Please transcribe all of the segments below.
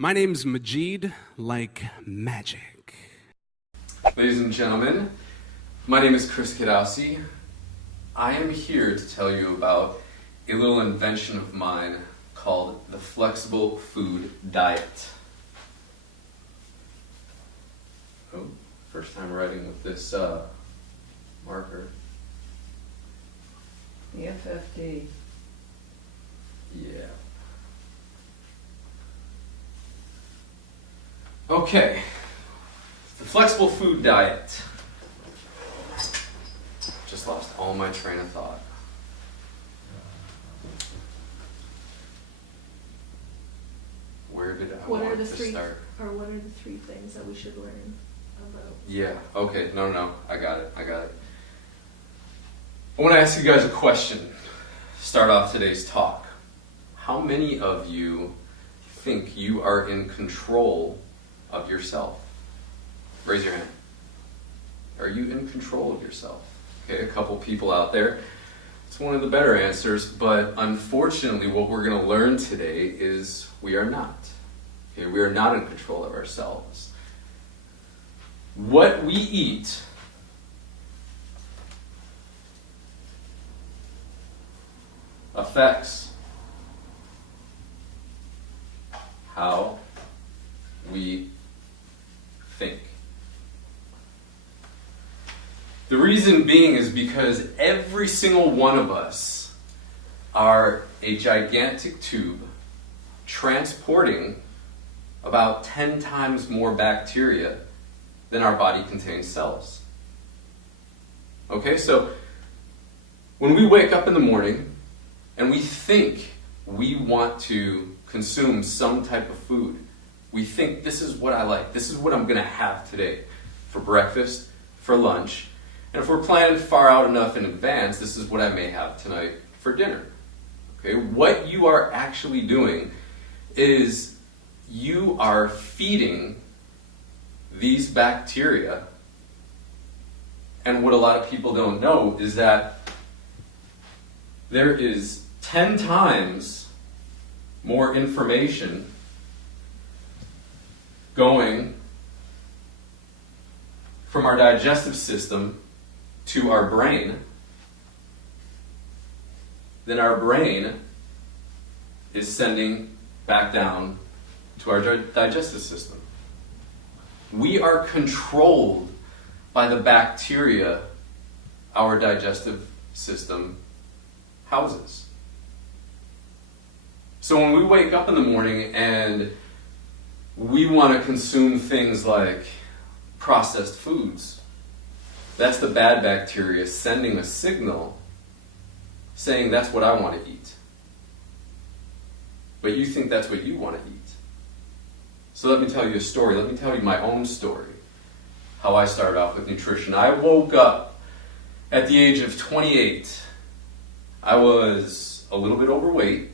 My name's Majid, like magic. Ladies and gentlemen, my name is Chris Kadowsi. I am here to tell you about a little invention of mine called the flexible food diet. Oh, first time writing with this marker. The FFD. Yeah. Okay, the flexible food diet. Just lost all my train of thought. Where did I What are want the to three, start? or what are the three things that we should learn about? Yeah, okay, no, I got it. I want to ask you guys a question. Start off today's talk. How many of you think you are in control of yourself? Raise your hand. Are you in control of yourself? Okay, a couple people out there. It's one of the better answers, but unfortunately what we're going to learn today is we are not. Okay, we are not in control of ourselves. What we eat affects how we think. The reason being is because every single one of us are a gigantic tube transporting about 10 times more bacteria than our body contains cells. Okay, so when we wake up in the morning and we think we want to consume some type of food, we think this is what I like, this is what I'm going to have today for breakfast, for lunch, and if we're planning far out enough in advance, this is what I may have tonight for dinner. Okay, what you are actually doing is you are feeding these bacteria, and what a lot of people don't know is that there is 10 times more information going from our digestive system to our brain than our brain is sending back down to our digestive system. We are controlled by the bacteria our digestive system houses. So when we wake up in the morning and we want to consume things like processed foods, that's the bad bacteria sending a signal saying that's what I want to eat. But you think that's what you want to eat. So let me tell you a story. Let me tell you my own story. How I started off with nutrition. I woke up at the age of 28. I was a little bit overweight,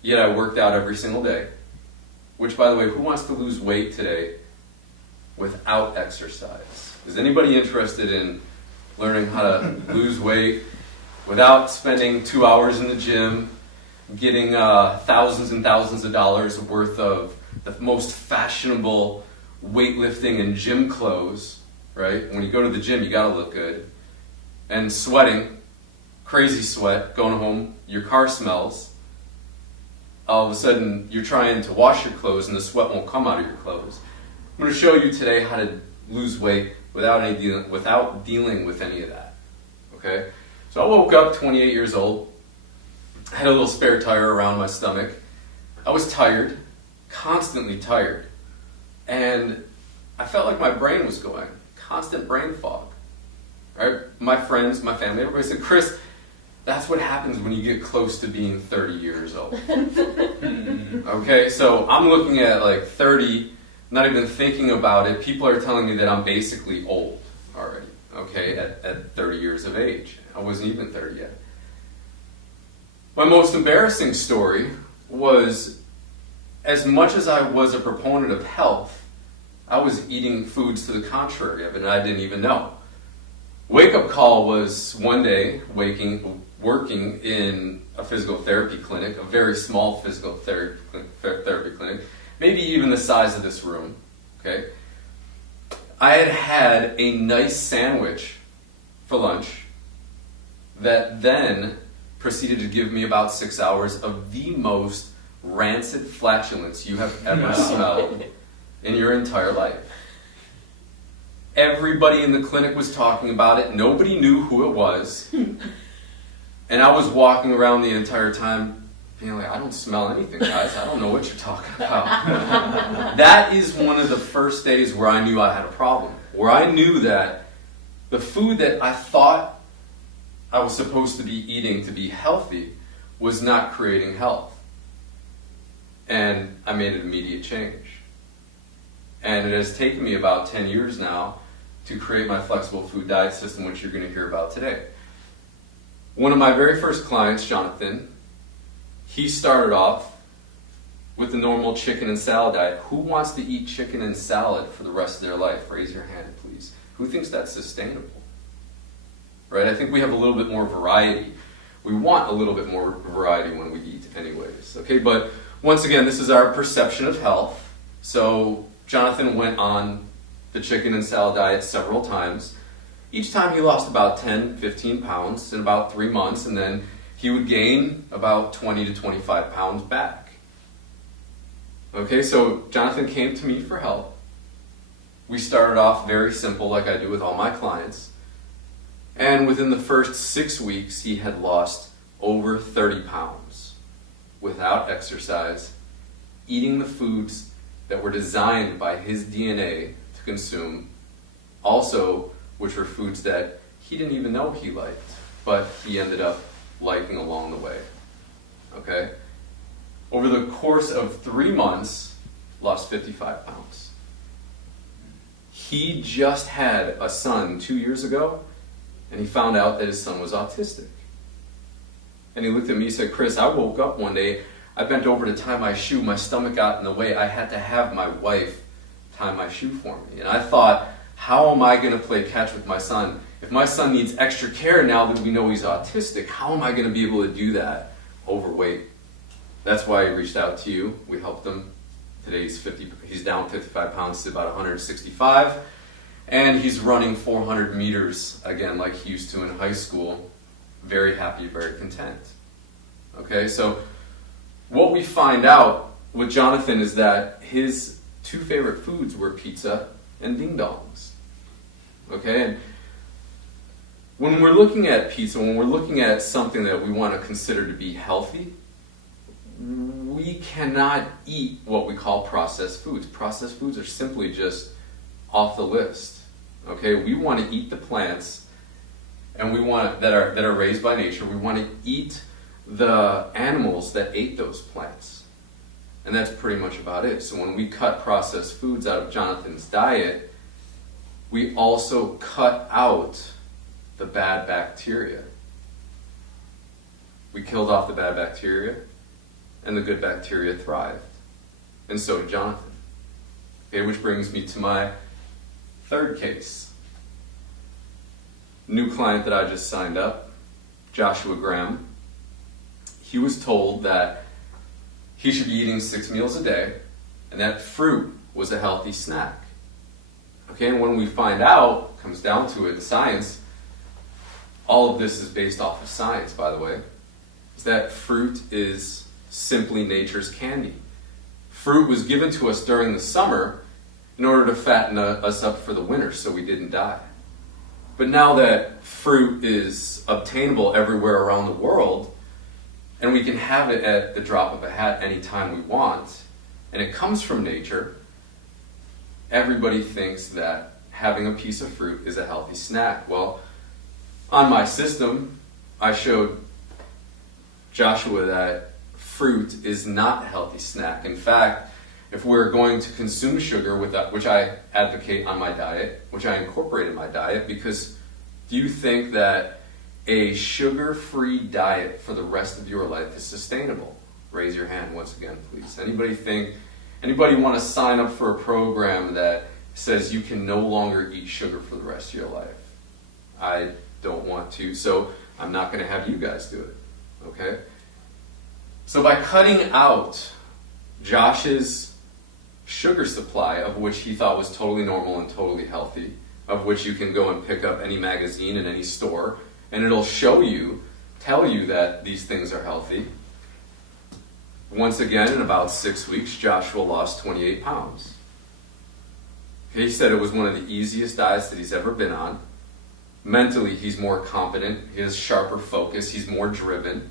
yet I worked out every single day. Which, by the way, who wants to lose weight today without exercise? Is anybody interested in learning how to lose weight without spending 2 hours in the gym, getting thousands and thousands of dollars worth of the most fashionable weightlifting and gym clothes, right? When you go to the gym, you gotta look good. And sweating, crazy sweat, going home, your car smells. All of a sudden, you're trying to wash your clothes and the sweat won't come out of your clothes. I'm going to show you today how to lose weight without dealing with any of that. Okay? So I woke up 28 years old, had a little spare tire around my stomach. I was tired, constantly tired. And I felt like my brain was going, constant brain fog. Right? My friends, my family, everybody said, Chris, that's what happens when you get close to being 30 years old. Okay, so I'm looking at like 30, not even thinking about it. People are telling me that I'm basically old already, okay, at 30 years of age. I wasn't even 30 yet. My most embarrassing story was, as much as I was a proponent of health, I was eating foods to the contrary of it, and I didn't even know. Wake-up call was one day working in a physical therapy clinic, a very small physical therapy clinic, maybe even the size of this room, okay? I had had a nice sandwich for lunch that then proceeded to give me about 6 hours of the most rancid flatulence you have ever smelled in your entire life. Everybody in the clinic was talking about it. Nobody knew who it was. And I was walking around the entire time being like, I don't smell anything, guys. I don't know what you're talking about. That is one of the first days where I knew I had a problem. Where I knew that the food that I thought I was supposed to be eating to be healthy was not creating health. And I made an immediate change. And it has taken me about 10 years now to create my flexible food diet system, which you're going to hear about today. One of my very first clients, Jonathan, he started off with the normal chicken and salad diet. Who wants to eat chicken and salad for the rest of their life? Raise your hand, please. Who thinks that's sustainable? Right? I think we have a little bit more variety. We want a little bit more variety when we eat anyways. Okay, but once again, this is our perception of health. So Jonathan went on the chicken and salad diet several times. Each time he lost about 10, 15 pounds in about 3 months, and then he would gain about 20 to 25 pounds back. Okay, so Jonathan came to me for help. We started off very simple, like I do with all my clients. And within the first 6 weeks, he had lost over 30 pounds without exercise, eating the foods that were designed by his DNA to consume, also which were foods that he didn't even know he liked, but he ended up liking along the way. Okay? Over the course of 3 months, lost 55 pounds. He just had a son 2 years ago, and he found out that his son was autistic. And he looked at me and said, Chris, I woke up one day, I bent over to tie my shoe, my stomach got in the way, I had to have my wife tie my shoe for me. And I thought, how am I going to play catch with my son? If my son needs extra care now that we know he's autistic, how am I going to be able to do that overweight? That's why he reached out to you. We helped him. Today he's down 55 pounds to about 165. And he's running 400 meters again like he used to in high school. Very happy, very content. Okay, so what we find out with Jonathan is that his 2 favorite foods were pizza and ding dongs. Okay, and when we're looking at pizza, when we're looking at something that we want to consider to be healthy, we cannot eat what we call processed foods. Processed foods are simply just off the list. Okay, we want to eat the plants, and we want that are raised by nature. We want to eat the animals that ate those plants, and that's pretty much about it. So when we cut processed foods out of Jonathan's diet, we also cut out the bad bacteria. We killed off the bad bacteria, and the good bacteria thrived. And so did Jonathan. Okay, which brings me to my third case. New client that I just signed up, Joshua Graham. He was told that he should be eating 6 meals a day, and that fruit was a healthy snack. Okay, and when we find out, comes down to it, the science, all of this is based off of science, by the way, is that fruit is simply nature's candy. Fruit was given to us during the summer in order to fatten us up for the winter so we didn't die. But now that fruit is obtainable everywhere around the world, and we can have it at the drop of a hat anytime we want, and it comes from nature, everybody thinks that having a piece of fruit is a healthy snack. Well, on my system, I showed Joshua that fruit is not a healthy snack. In fact, if we're going to consume sugar, with that, which I advocate on my diet, which I incorporate in my diet, because do you think that a sugar-free diet for the rest of your life is sustainable? Raise your hand once again, please. Anybody want to sign up for a program that says you can no longer eat sugar for the rest of your life? I don't want to, so I'm not going to have you guys do it, okay? So by cutting out Josh's sugar supply, of which he thought was totally normal and totally healthy, of which you can go and pick up any magazine in any store, and it'll show you, tell you that these things are healthy. Once again, in about 6 weeks, Joshua lost 28 pounds. Okay, he said it was one of the easiest diets that he's ever been on. Mentally, he's more competent, he has sharper focus, he's more driven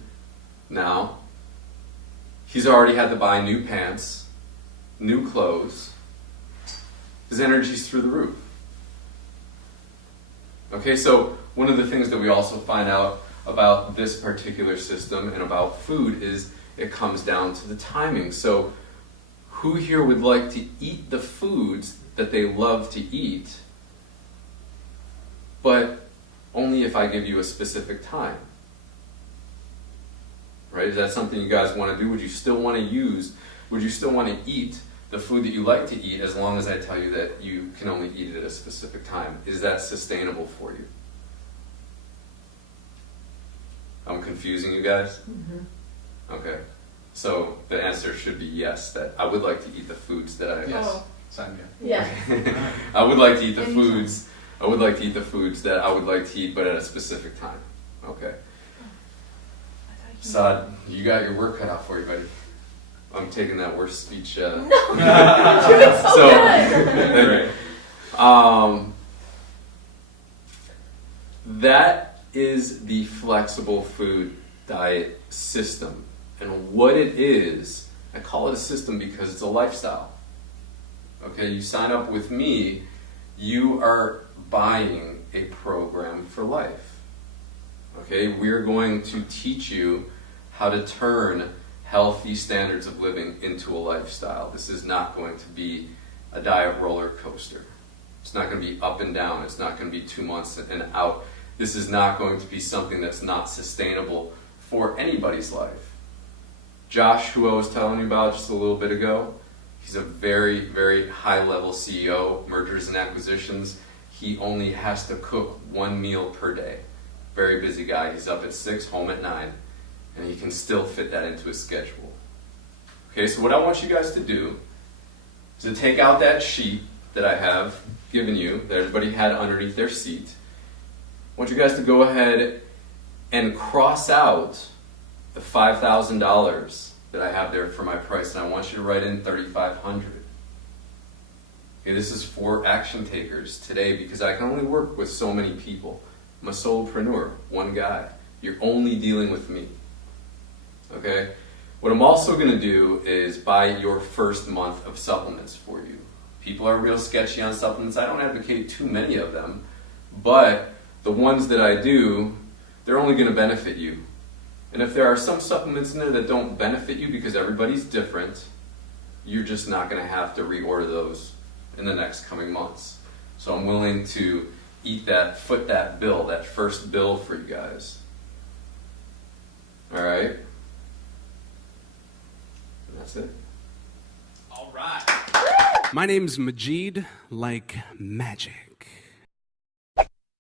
now. He's already had to buy new pants, new clothes. His energy's through the roof. Okay, so one of the things that we also find out about this particular system and about food is it comes down to the timing. So who here would like to eat the foods that they love to eat, but only if I give you a specific time? Right? Is that something you guys want to do? Would you still want to eat the food that you like to eat as long as I tell you that you can only eat it at a specific time? Is that sustainable for you? I'm confusing you guys? Mm-hmm. Okay. So the answer should be yes, that I would like to eat the foods that I... Yes. Sign me up. Yeah. I would like to eat the foods. I would like to eat the foods that I would like to eat, but at a specific time. Okay. Saad, you got your work cut out for you, buddy. I'm taking that worst speech. No, you're doing so good. That is the flexible food diet system. And what it is, I call it a system because it's a lifestyle. Okay, you sign up with me, you are buying a program for life. Okay, we're going to teach you how to turn healthy standards of living into a lifestyle. This is not going to be a diet roller coaster. It's not going to be up and down. It's not going to be 2 months and out. This is not going to be something that's not sustainable for anybody's life. Josh, who I was telling you about just a little bit ago, he's a very, very high-level CEO, mergers and acquisitions. He only has to cook 1 meal per day. Very busy guy. He's up at 6, home at 9, and he can still fit that into his schedule. Okay, so what I want you guys to do is to take out that sheet that I have given you, that everybody had underneath their seat. I want you guys to go ahead and cross out the $5,000 that I have there for my price, and I want you to write in $3,500. Okay, this is for action takers today because I can only work with so many people. I'm a solopreneur, one guy. You're only dealing with me. Okay? What I'm also going to do is buy your first month of supplements for you. People are real sketchy on supplements. I don't advocate too many of them, but the ones that I do, they're only going to benefit you. And if there are some supplements in there that don't benefit you because everybody's different, you're just not going to have to reorder those in the next coming months. So I'm willing to foot that bill, that first bill for you guys. All right? And that's it. All right. My name's Majid like magic.